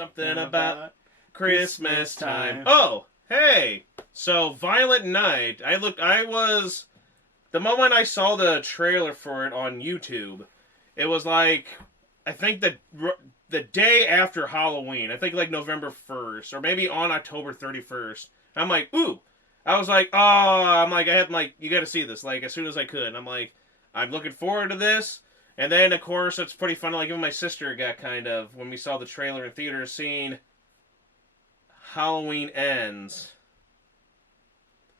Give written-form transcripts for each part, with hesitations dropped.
Something about Christmas time. Oh, hey! So, Violent Night. The moment I saw the trailer for it on YouTube, it was like, I think the day after Halloween. I think like November 1st, or maybe on October 31st. I'm like, ooh. I was like, you gotta see this, like, as soon as I could. And I'm like, I'm looking forward to this. And then, of course, it's pretty funny, like, even my sister got kind of, when we saw the trailer in theaters, seeing Halloween Ends.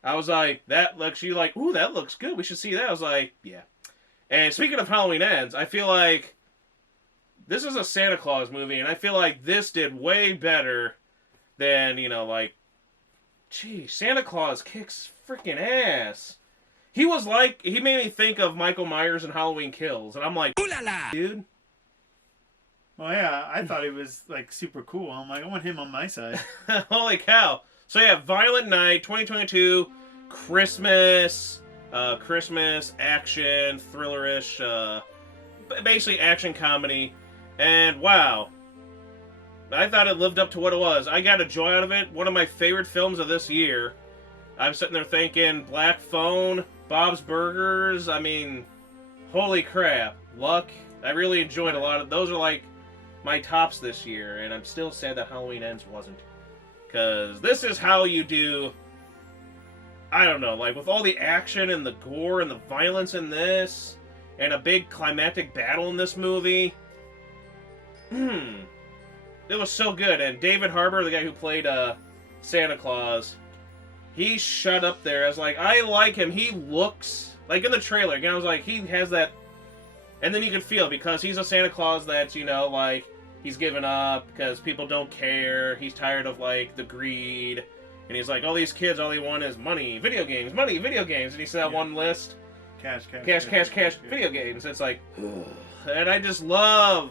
I was like, ooh, that looks good, we should see that. I was like, yeah. And speaking of Halloween Ends, I feel like this is a Santa Claus movie, and I feel like this did way better than, Santa Claus kicks freaking ass. He made me think of Michael Myers in Halloween Kills, and I'm like, ooh la la, dude. Well, yeah, I thought he was, like, super cool. I'm like, I want him on my side. Holy cow. So, yeah, Violent Night, 2022, Christmas action, thrillerish, basically action comedy. And, wow, I thought it lived up to what it was. I got a joy out of it. One of my favorite films of this year. I'm sitting there thinking, Black Phone, Bob's Burgers, I mean, holy crap. Luck. I really enjoyed a lot of those. Are like my tops this year, and I'm still sad that Halloween Ends wasn't. Because this is how you do, I don't know, like with all the action and the gore and the violence in this, and a big climactic battle in this movie. It was so good. And David Harbour, the guy who played Santa Claus, he shut up there. I was like, I like him. He looks, like in the trailer, again, I was like, he has that, and then you can feel, because he's a Santa Claus that's, like, he's given up because people don't care. He's tired of, like, the greed. And he's like, all these kids, all they want is money, video games, money, video games. And he said that one list. Cash, video games. It's like, and I just love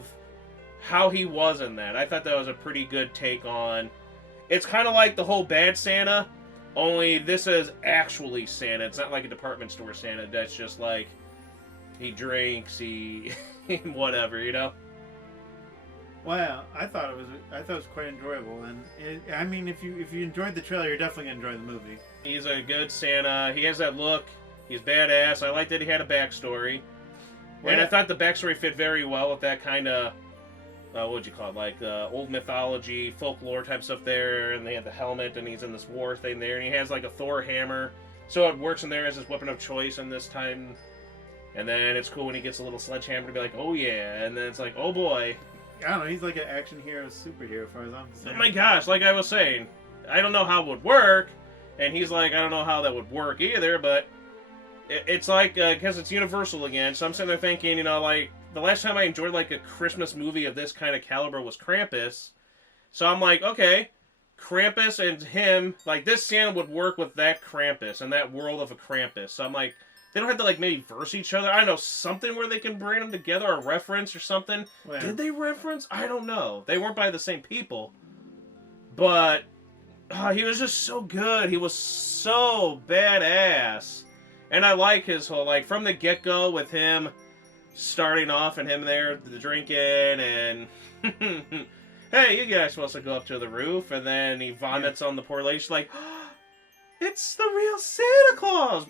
how he was in that. I thought that was a pretty good take on, it's kind of like the whole bad Santa, only this is actually Santa. It's not like a department store Santa that's just like, he drinks, he whatever, Well, I thought it was quite enjoyable, and I mean, if you enjoyed the trailer, you're definitely gonna enjoy the movie. He's a good Santa. He has that look. He's badass. I like that he had a backstory, and I thought the backstory fit very well with that kind of what would you call it, like old mythology, folklore type stuff there. And they had the helmet, and he's in this war thing there, and he has like a Thor hammer, so it works in there as his weapon of choice in this time. And then it's cool when he gets a little sledgehammer to be like, oh yeah, and then it's like, oh boy. I don't know, he's like an action hero, superhero, as far as I'm concerned. Oh my gosh, like I was saying, I don't know how it would work, and he's like, I don't know how that would work either, but it's like, because it's Universal again, so I'm sitting there thinking, like, the last time I enjoyed, like, a Christmas movie of this kind of caliber was Krampus, so I'm like, okay, Krampus and him, like, this Santa would work with that Krampus, and that world of a Krampus, so I'm like, they don't have to, like, maybe verse each other. I don't know, something where they can bring them together, or reference or something. Well, did they reference? I don't know. They weren't by the same people. But he was just so good. He was so badass. And I like his whole, like, from the get-go with him starting off and him there, the drinking, and hey, you guys supposed to go up to the roof, and then he vomits on the poor lady. She's like, it's the real Santa Claus!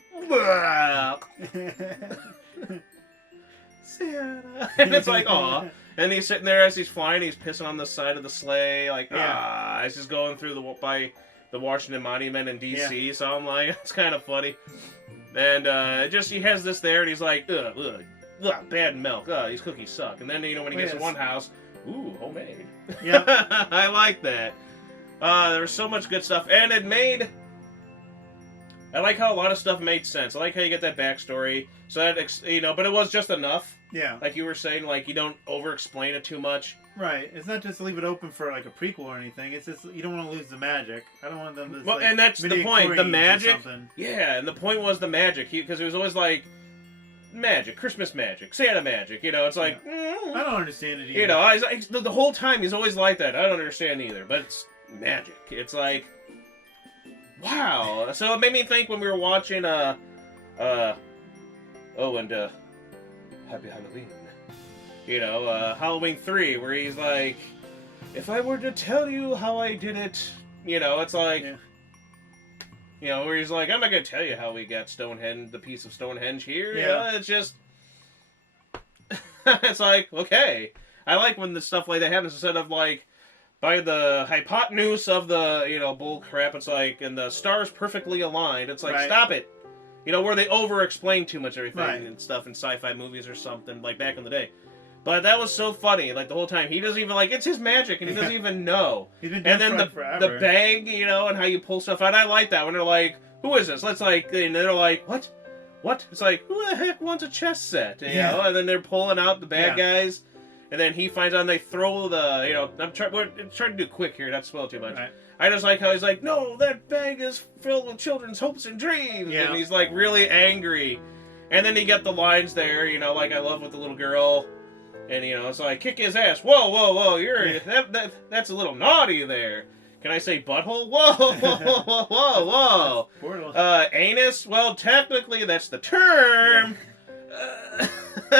Santa. And it's like, aw. And he's sitting there as he's flying, he's pissing on the side of the sleigh, like, as he's going through by the Washington Monument in D.C., yeah. So I'm like, it's kind of funny. And he has this there, and he's like, bad milk, these cookies suck. And then, when he gets to one house, ooh, homemade. Yeah. I like that. There was so much good stuff, and it made... I like how a lot of stuff made sense. I like how you get that backstory. So that, but it was just enough. Yeah. Like you were saying, like, you don't over-explain it too much. Right. It's not just to leave it open for, like, a prequel or anything. It's just, you don't want to lose the magic. I don't want them to, well, and that's the point. The magic. Yeah, and the point was the magic. Because it was always like, magic, Christmas magic, Santa magic. It's like, I don't understand it either. The whole time he's always like that. I don't understand either. But it's magic. It's like... Wow. So it made me think when we were watching, Happy Halloween. Halloween 3, where he's like, if I were to tell you how I did it, it's like, where he's like, I'm not gonna tell you how we got Stonehenge, the piece of Stonehenge here. Yeah. It's just, it's like, okay. I like when the stuff like that happens instead of like, by the hypotenuse of the, bull crap, it's like, and the stars perfectly aligned. It's like, stop it. Where they over-explain too much everything and stuff in sci-fi movies or something, like back in the day. But that was so funny, like the whole time. He doesn't even, like, it's his magic, and he doesn't even know. He's been doing and then the bag, and how you pull stuff out. I like that when they're like, who is this? Let's like, and they're like, what? What? It's like, who the heck wants a chess set? You know? And then they're pulling out the bad guys. And then he finds out and they throw the, I'm trying to do quick here, not spoil too much. Right. I just like how he's like, no, that bag is filled with children's hopes and dreams. Yeah. And he's like really angry. And then you get the lines there, like I love with the little girl. And, it's like, kick his ass. Whoa, whoa, whoa, that's a little naughty there. Can I say butthole? Whoa, whoa, whoa, whoa, whoa. Anus? Well, technically that's the term.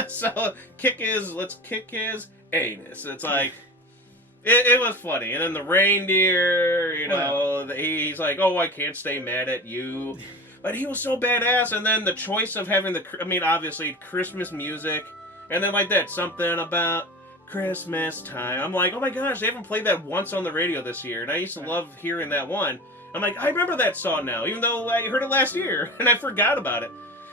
So, let's kick his anus. It's like, it was funny. And then the reindeer, he's like, oh, I can't stay mad at you. But he was so badass. And then the choice of having obviously Christmas music. And then like that, something about Christmas time. I'm like, oh my gosh, they haven't played that once on the radio this year. And I used to love hearing that one. I'm like, I remember that song now, even though I heard it last year. And I forgot about it.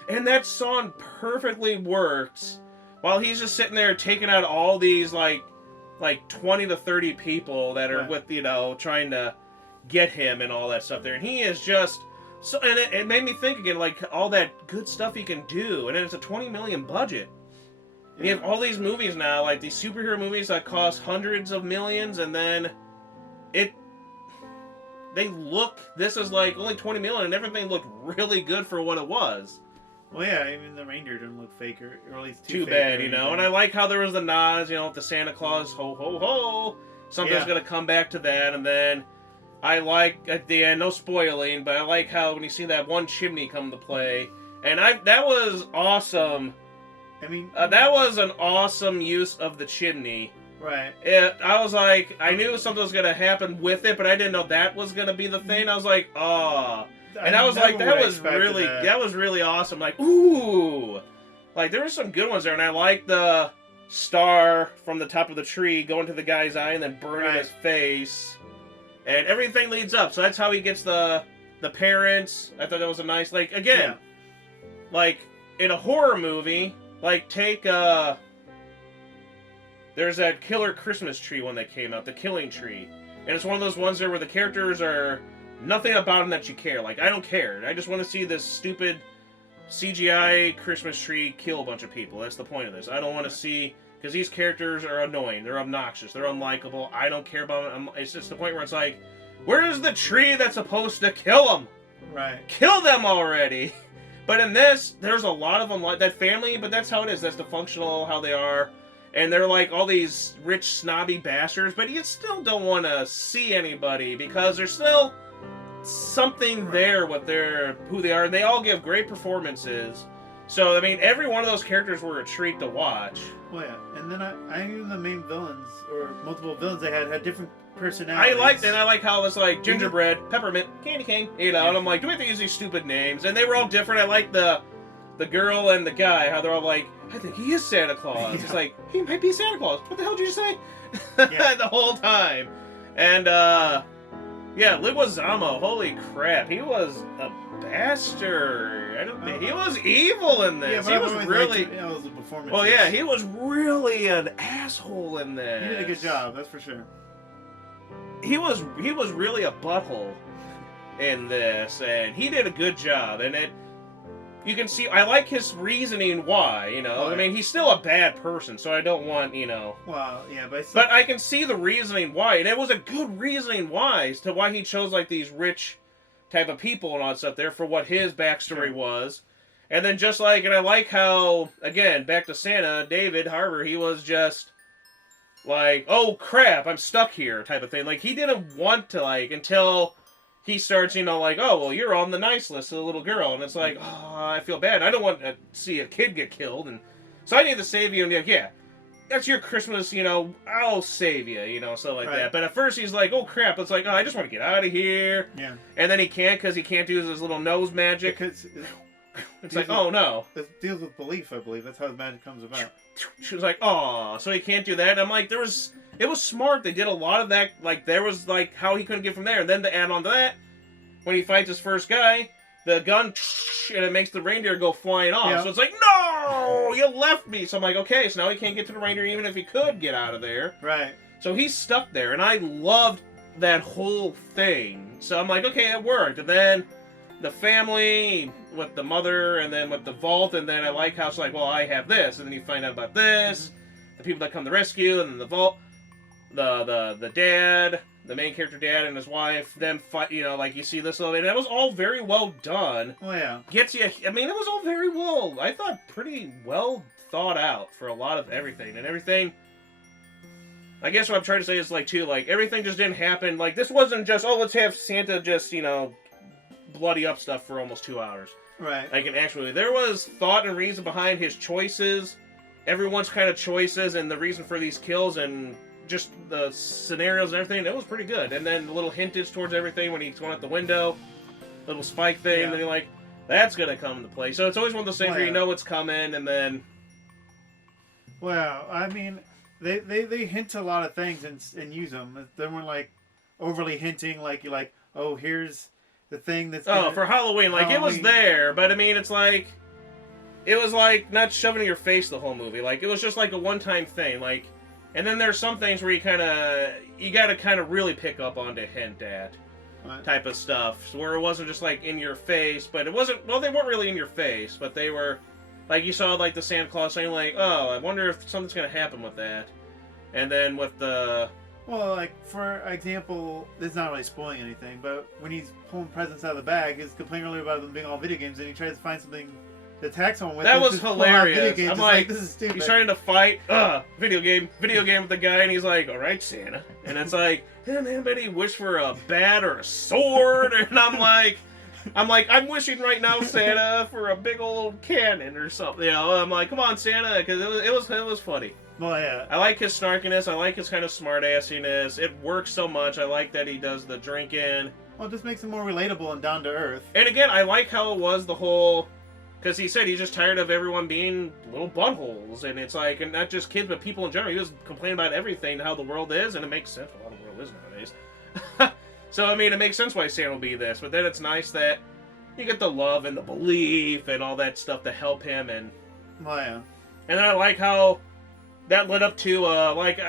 And that song perfectly works while he's just sitting there taking out all these, like 20 to 30 people that are with, trying to get him and all that stuff there. And he is just... so. And it made me think again, like, all that good stuff he can do. And it's a $20 million budget. You have all these movies now, like these superhero movies that cost hundreds of millions, and then this is like only 20 million, and everything looked really good for what it was. Well, yeah, even the reindeer didn't look fake, or at least too bad, And I like how there was the nods, with the Santa Claus, ho, ho, ho. Something's going to come back to that, and then I like, at the end, no spoiling, but I like how when you see that one chimney come to play, and that was awesome. I mean... that was an awesome use of the chimney. Right. I was like, I knew something was going to happen with it, but I didn't know that was going to be the thing. I was like, oh... And I was like, that was really awesome. Like, ooh, like there were some good ones there, and I like the star from the top of the tree going to the guy's eye and then burning his face, and everything leads up. So that's how he gets the parents. I thought that was a nice, like again, like in a horror movie, like take there's that Killer Christmas Tree one that came out, The Killing Tree, and it's one of those ones there where the characters are. Nothing about them that you care. Like, I don't care. I just want to see this stupid CGI Christmas tree kill a bunch of people. That's the point of this. I don't want to see... Because these characters are annoying. They're obnoxious. They're unlikable. I don't care about them. It's just the point where it's like, where's the tree that's supposed to kill them? Right. Kill them already! But in this, there's a lot of them like that family, but that's how it is. That's the functional, how they are. And they're like all these rich, snobby bastards, but you still don't want to see anybody because they're still... something there with who they are, and they all give great performances. So I mean, every one of those characters were a treat to watch. Well, yeah, and then I knew the main villains or multiple villains they had different personalities. I like how it's like gingerbread, peppermint, candy cane, and I'm like, do we have to use these stupid names? And they were all different. I like the girl and the guy, how they're all like, I think he is Santa Claus. It's like, he might be Santa Claus. What the hell did you say? The whole time. And yeah, Leguizamo, holy crap, he was a bastard. He was evil in this. Yeah, he was really... That was the performance. Well, yeah, he was really an asshole in this. He did a good job, that's for sure. He was really a butthole in this, and he did a good job, and you can see, I like his reasoning why, Oh, yeah. I mean, he's still a bad person, so I don't want, Well, yeah, But I can see the reasoning why, and it was a good reasoning why, as to why he chose, like, these rich type of people and all that stuff there, for what his backstory was. And then just like, and I like how, again, back to Santa, David Harbour, he was just, like, oh crap, I'm stuck here, type of thing. Like, he didn't want to, like, until... he starts, like, oh, well, you're on the nice list of the little girl. And it's like, oh, I feel bad. I don't want to see a kid get killed. And so I need to save you. And you're like, yeah, that's your Christmas, I'll save you, stuff like Right. that. But at first he's like, oh crap, it's like, oh, I just want to get out of here. Yeah. And then he can't because he can't do his little nose magic. Because It's like, oh no. it deals with belief, I believe. That's how his magic comes about. She was like, oh, so he can't do that. And I'm like, it was smart. They did a lot of that. Like, there was like how he couldn't get from there. And then to add on to that, when he fights his first guy, the gun, and it makes the reindeer go flying off. Yeah. So it's like, no, you left me. So I'm like, okay, so now he can't get to the reindeer even if he could get out of there. Right. So he's stuck there. And I loved that whole thing. So I'm like, okay, it worked. And then the family with the mother and then with the vault, and then I like how it's like, well, I have this, and then you find out about this, the people that come to rescue, and then the vault, the dad, the main character dad and his wife, them fight, like you see this little bit, and that was all very well done. Oh yeah. Gets you, I mean, it was all very well, I thought pretty well thought out for a lot of everything, and everything, I guess what I'm trying to say is like, too, like, everything just didn't happen, like, this wasn't just, oh, let's have Santa just, bloody up stuff for almost 2 hours. Right. Like, actually, there was thought and reason behind his choices, everyone's kind of choices, and the reason for these kills, and just the scenarios and everything. It was pretty good. And then the little hintage towards everything when he's going out the window, little spike thing, and then you're like, that's going to come into play. So it's always one of those things where you know it's coming, and then... Well, I mean, they hint a lot of things and use them. They weren't, like, overly hinting, like, you're like, oh, here's the thing that's... for Halloween. Like, it was there, but, I mean, it's like... It was, like, not shoving in your face the whole movie. Like, it was just, like, a one-time thing. Like, and then there's some things where you gotta kind of really pick up on to hint at. Type of stuff. So where it wasn't just, like, in your face, but it wasn't... Well, they weren't really in your face, but they were... Like, you saw, like, the Santa Claus saying, like, oh, I wonder if something's gonna happen with that. And then with the... Well, like, for example, this is not really spoiling anything, but when he's pulling presents out of the bag, he's complaining earlier about them being all video games, and he tries to find something to attack someone with. That was just pull out video hilarious. games. I'm It's like, this is stupid. he's trying to fight, video game with the guy, and he's like, all right, Santa. And it's like, didn't anybody wish for a bat or a sword? And I'm like, I'm wishing right now, Santa, for a big old cannon or something. I'm like, come on, Santa, because it was funny. Well, yeah. I like his snarkiness. I like his kind of smart-assiness. It works so much. I like that he does the drinking. Well, it just makes him more relatable and down to earth. And again, I like how it was the whole... Because he said he's just tired of everyone being little buttholes. And it's like, and not just kids, but people in general. He was complaining about everything, how the world is, and it makes sense for how the world is nowadays. So, I mean, it makes sense why Santa will be this. But then it's nice that you get the love and the belief and all that stuff to help him. And Well, yeah. then I like how that led up to, like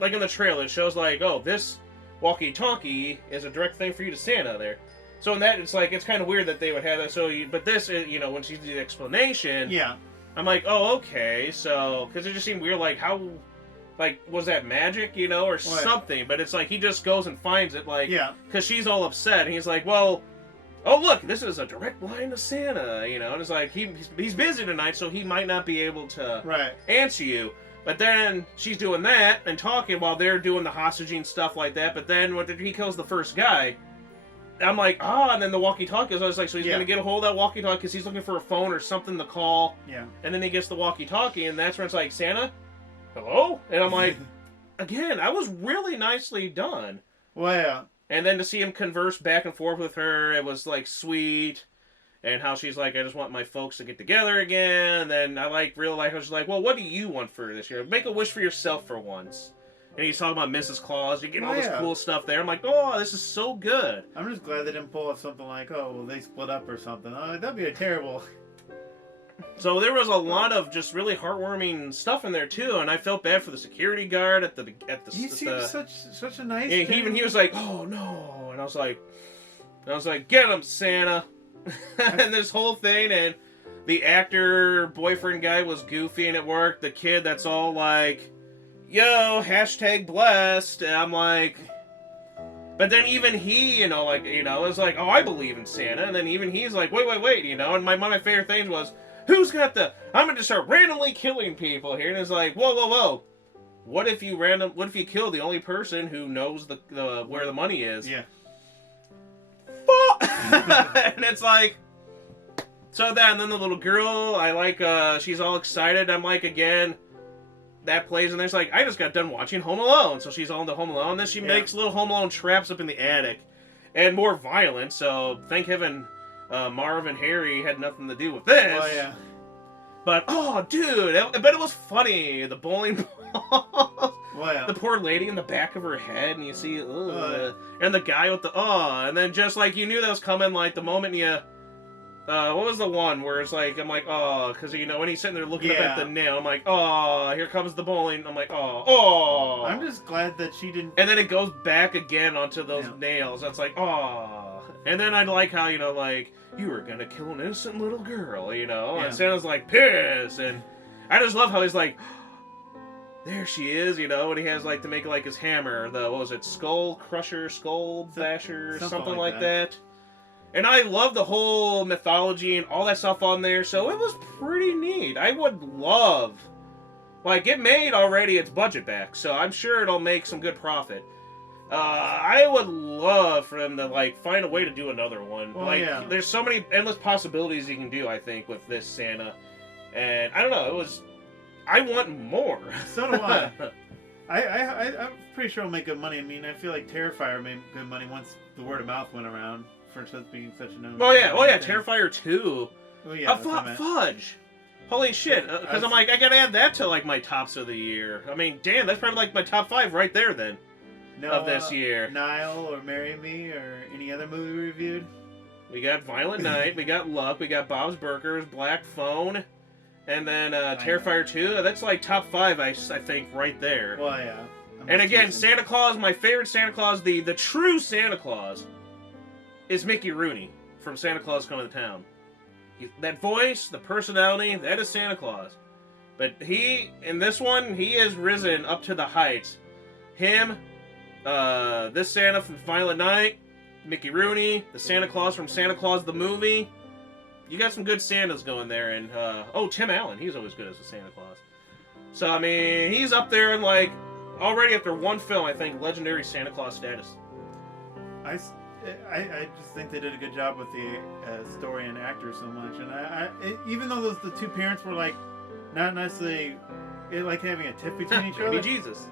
in the trailer, it shows like, oh, this walkie-talkie is a direct thing for you to Santa there. So in that, it's like, it's kind of weird that they would have that. So, but this, when she did the explanation, Yeah. I'm like, oh, okay, so, because it just seemed weird, like, how, like, was that magic, or something? But it's like, he just goes and finds it, like, Yeah. because she's all upset, and he's like, well, oh, look, this is a direct line to Santa, and it's like, he's busy tonight, so he might not be able to answer you. But then she's doing that and talking while they're doing the hostaging stuff like that. But then when he kills the first guy, I'm like, and then the walkie-talkie. I was like, so he's going to get a hold of that walkie-talkie because he's looking for a phone or something to call. Yeah. And then he gets the walkie-talkie, and that's when it's like, Santa? Hello? And I'm like, again, I was really nicely done. Well, yeah. And then to see him converse back and forth with her, it was, like, sweet. And how she's like, I just want my folks to get together again. And then I real life. I was like, well, what do you want for this year? Make a wish for yourself for once. And he's talking about Mrs. Claus. You're getting all this cool stuff there. I'm like, oh, this is so good. I'm just glad they didn't pull off something like, oh, well, they split up or something. That'd be a terrible... So there was a lot of just really heartwarming stuff in there too, and I felt bad for the security guard at the. He seems such a nice. He was like, oh no, and I was like, get him, Santa, and this whole thing, and the actor boyfriend guy was goofy and it worked. The kid that's all like, yo, #blessed, and I'm like. But then even he, it was like, oh, I believe in Santa, and then even he's like, wait, and one of my favorite things was. Who's got I'm going to start randomly killing people here. And it's like, whoa. What if you kill the only person who knows the where the money is? Yeah. And it's like, so that, and then the little girl, I like, she's all excited. I'm like, again, that plays, and there's like, I just got done watching Home Alone, so she's all into Home Alone. Then she makes little Home Alone traps up in the attic, and more violent. So thank heaven, Marv and Harry had nothing to do with this. Oh yeah. But oh, dude, but it was funny. The bowling ball, the poor lady in the back of her head, and you see, and the guy with the and then just like you knew that was coming. Like the moment you. What was the one where it's like, I'm like, because, you know, when he's sitting there looking up at the nail, I'm like, here comes the bowling. I'm like, I'm just glad that she didn't... And then it goes back again onto those nails. That's like, And then I like how, you know, like, you were going to kill an innocent little girl, you know? And Santa's like, pissed. And I just love how he's like, there she is, you know? And he has, like, to make, like, his hammer, what was it, Skull Crusher, Skull Basher, something like that. And I love the whole mythology and all that stuff on there, so it was pretty neat. I would love... Like, it made already its budget back, so I'm sure it'll make some good profit. I would love for them to, like, find a way to do another one. Well, there's so many endless possibilities you can do, I think, with this Santa. And, I don't know, I want more. So do I. I'm pretty sure it'll make good money. I mean, I feel like Terrifier made good money once the word of mouth went around. For being such a known. Oh yeah, Terrifier 2. Oh yeah, Fudge. Holy shit! Because I'm like, I gotta add that to like my tops of the year. I mean, damn, that's probably like my top 5 right there then. Of this year. Nile or Marry Me or any other movie we reviewed. We got Violent Night, we got Luck, we got Bob's Burgers, Black Phone, and then Terrifier 2. That's like top 5, I think, right there. Well, yeah. And again, Santa Claus, my favorite Santa Claus, the true Santa Claus. Is Mickey Rooney from Santa Claus Coming to Town. That voice, the personality, that is Santa Claus. But in this one, he has risen up to the heights. Him, this Santa from Violent Night, Mickey Rooney, the Santa Claus from Santa Claus the movie. You got some good Santas going there. And, Tim Allen, he's always good as a Santa Claus. So, I mean, he's up there in, like, already after one film, I think, legendary Santa Claus status. I just think they did a good job with the story and actors so much, and even though the two parents were like not necessarily like having a tiff between each other. Jesus.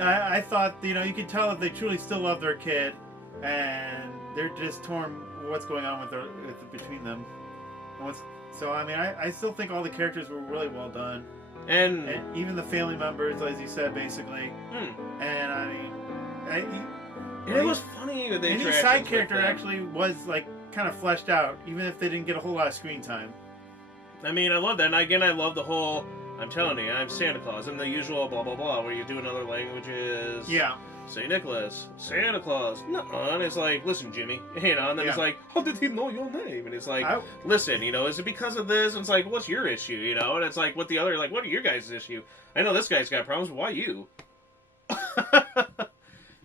I thought you could tell that they truly still love their kid, and they're just torn what's going on between them. So I mean I still think all the characters were really well done, and even the family members, as you said, basically. And I mean. It was funny. Any side character actually was like kind of fleshed out, even if they didn't get a whole lot of screen time. I mean, I love that. And again, I love the whole, I'm telling you, I'm Santa Claus, and the usual blah, blah, blah, where you do in other languages. Yeah. St. Nicholas, Santa Claus. No, and it's like, listen, Jimmy. And then it's like, how did he know your name? And it's like, listen, is it because of this? And it's like, what's your issue? And it's like, what the other, like, what are your guys' issue? I know this guy's got problems, why you?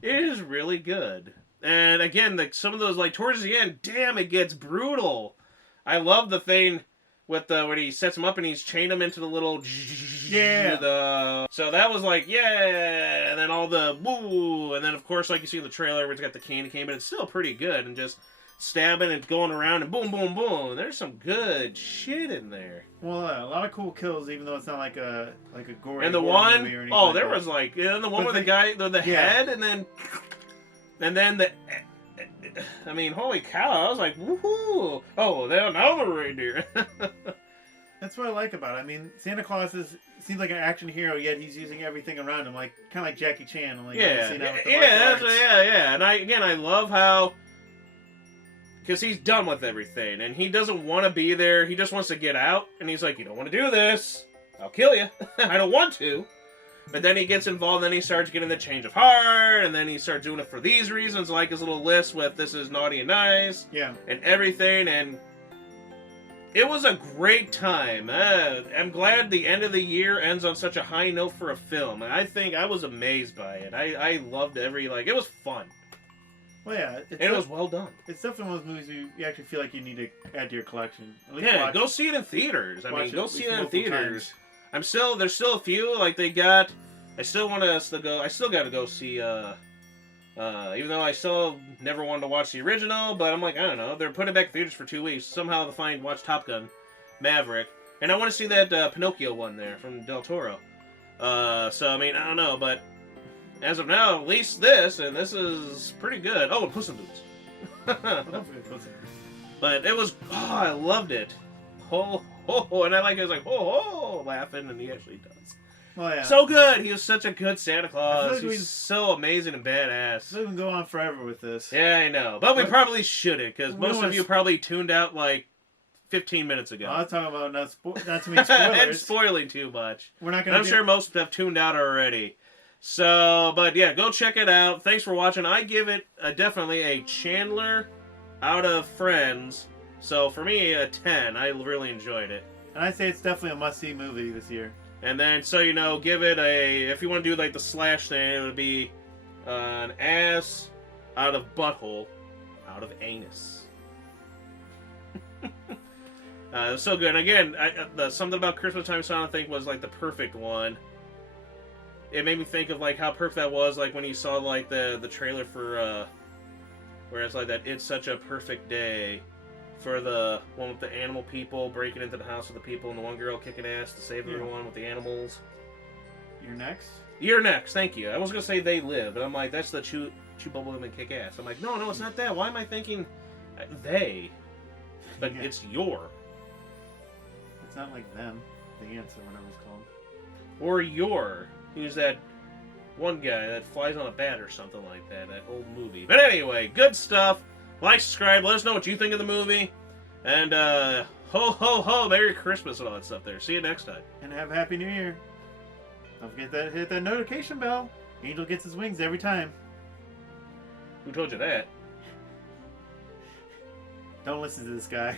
It is really good. And again, some of those, like, towards the end, damn, it gets brutal. I love the thing with when he sets him up and he's chained him into the little... Yeah. So that was like, yeah, and then all the woo, and then, of course, like you see in the trailer, where it's got the candy cane, but it's still pretty good, and just stabbing and going around and boom, boom, boom. There's some good shit in there. Well, a lot of cool kills, even though it's not like a gory. And the one, there was like, and the one with the guy, the head, and then the. I mean, holy cow! I was like, woohoo! Oh, now the reindeer. That's what I like about it. I mean, Santa Claus seems like an action hero, yet he's using everything around him, like kind of like Jackie Chan. Like, yeah. And I love how. Because he's done with everything, and he doesn't want to be there. He just wants to get out, and he's like, you don't want to do this. I'll kill you. I don't want to. But then he gets involved, and then he starts getting the change of heart, and then he starts doing it for these reasons, like his little list with this is naughty and nice, and everything, and it was a great time. I'm glad the end of the year ends on such a high note for a film. I think I was amazed by it. I loved it was fun. Well, yeah. It was well done. It's definitely one of those movies you actually feel like you need to add to your collection. Go see it in theaters. Go see it in theaters. There's still a few, like I still want us to go, I still got to go see, even though I still never wanted to watch the original, but I'm like, I don't know, they're putting it back in theaters for 2 weeks. Somehow watch Top Gun, Maverick, and I want to see that Pinocchio one there from Del Toro. So I mean, I don't know, but as of now, at least this is pretty good. Oh, and Puss in Boots. But it was, I loved it. Ho, ho, ho. And I like it was like, ho, ho, laughing, and he actually does. Well, yeah. So good. He was such a good Santa Claus. Like He's so amazing and badass. We can go on forever with this. Yeah, I know. But we probably shouldn't, because most of you probably tuned out like 15 minutes ago. I'm talking about not too many spoilers. And spoiling too much. We're not gonna. I'm sure most have tuned out already. So, but yeah, go check it out. Thanks for watching. I give it definitely a Chandler out of Friends. So for me, a 10. I really enjoyed it. And I say it's definitely a must-see movie this year. And then, so you know, give it a, if you want to do like the slash thing, it would be an ass out of butthole, out of anus. It was so good. And again, something about Christmas Time Song, I think, was like the perfect one. It made me think of like how perfect that was, like when you saw like the trailer for where it's like that It's Such a Perfect Day, for the one with the animal people breaking into the house of the people and the one girl kicking ass to save everyone with the animals. You're next? You're next, thank you. I was gonna say They Live, but I'm like, that's the Chew Bubble Women Kick Ass. I'm like, no, it's not that. Why am I thinking they? But it's your. It's not like them. The ants or whatever it's called. Or your. Who's that one guy that flies on a bat or something like that, that old movie. But anyway, good stuff. Like, subscribe, let us know what you think of the movie. And, ho, ho, ho, Merry Christmas and all that stuff there. See you next time. And have a Happy New Year. Don't forget to hit that notification bell. Angel gets his wings every time. Who told you that? Don't listen to this guy.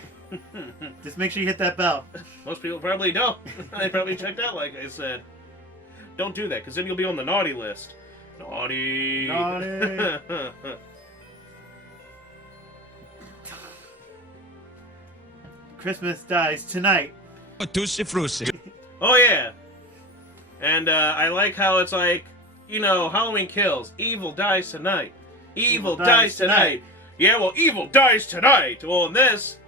Just make sure you hit that bell. Most people probably don't. They probably checked out, like I said. Don't do that, because then you'll be on the naughty list. Naughty. Naughty. Christmas dies tonight. Oh, yeah. And I like how it's like, you know, Halloween kills. Evil dies tonight. Evil dies tonight. Yeah, well, evil dies tonight. Well, in this,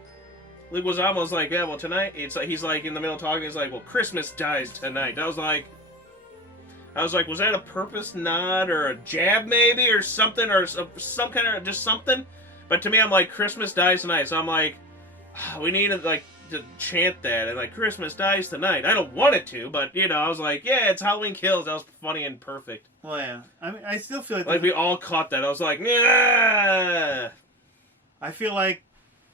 it was almost like, yeah, well, tonight, it's like, he's like in the middle of talking, he's like, well, Christmas dies tonight. I was like, was that a purpose nod or a jab maybe or something or some kind of just something? But to me, I'm like, Christmas dies tonight. So I'm like, we need to chant that and like Christmas dies tonight. I don't want it to, but you know, I was like, yeah, it's Halloween Kills. That was funny and perfect. Well, yeah. I mean, I still feel like we all caught that. I was like, yeah. I feel like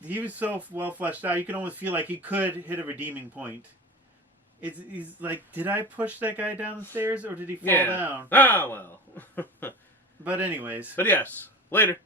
he was so well fleshed out. You can almost feel like he could hit a redeeming point. He's like, did I push that guy down the stairs or did he fall down? Ah, well. But anyways. But yes, later.